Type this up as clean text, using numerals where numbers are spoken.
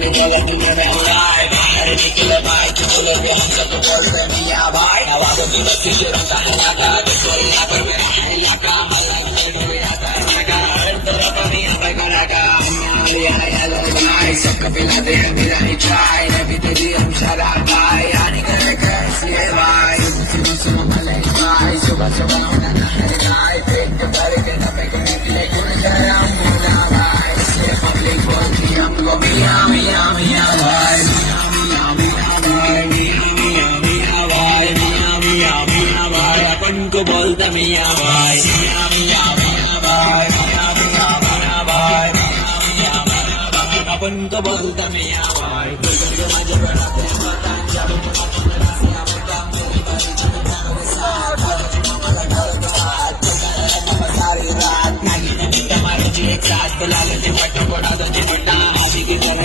नहीं बोले तू मेरे भाई बाहर निकले भाई तू बोले भी हमसे तो बोलते मियाँ भाई आवाज़ों की बस्ती से रखता है लगा देखो यहाँ पर मेरा है लगा मलंग में डूबे आता है लगा हर तरफ मियाँ भाई को लगा लिया याद भाई सबको पिलाते हैं मेरा ही चाय नबी तेरी हम शराब भाई आने करे कैसी है भाई सुनो सुनो मलंग भाई सुबह सुबह होना ना है भाई पेट भर के नफे के निकले गुण गरम बोला भाई इसलिए पब्लिक बोलती हमको मियाँ मियाँ मियाँ भाई मियाँ मियाँ भाई मियाँ मियाँ मियाँ भाई मियाँ मियाँ मियाँ भाई अपन को बोलता मियाँ भाई मियाँ मियाँ मियाँ भाई मियाँ मियाँ मियाँ भाई मियाँ मियाँ मियाँ भाई अपन को बोलता मियाँ भाई करके मजे बनाते हैं पतंग जब तुम रसिया में काम मेरी बड़ी चुप मेरे साथ सारी रात नागिन ने तुम्हारे जी एक साथ बुला लेते बट्टो बड़ा दो जी बट्टा आदि की तरह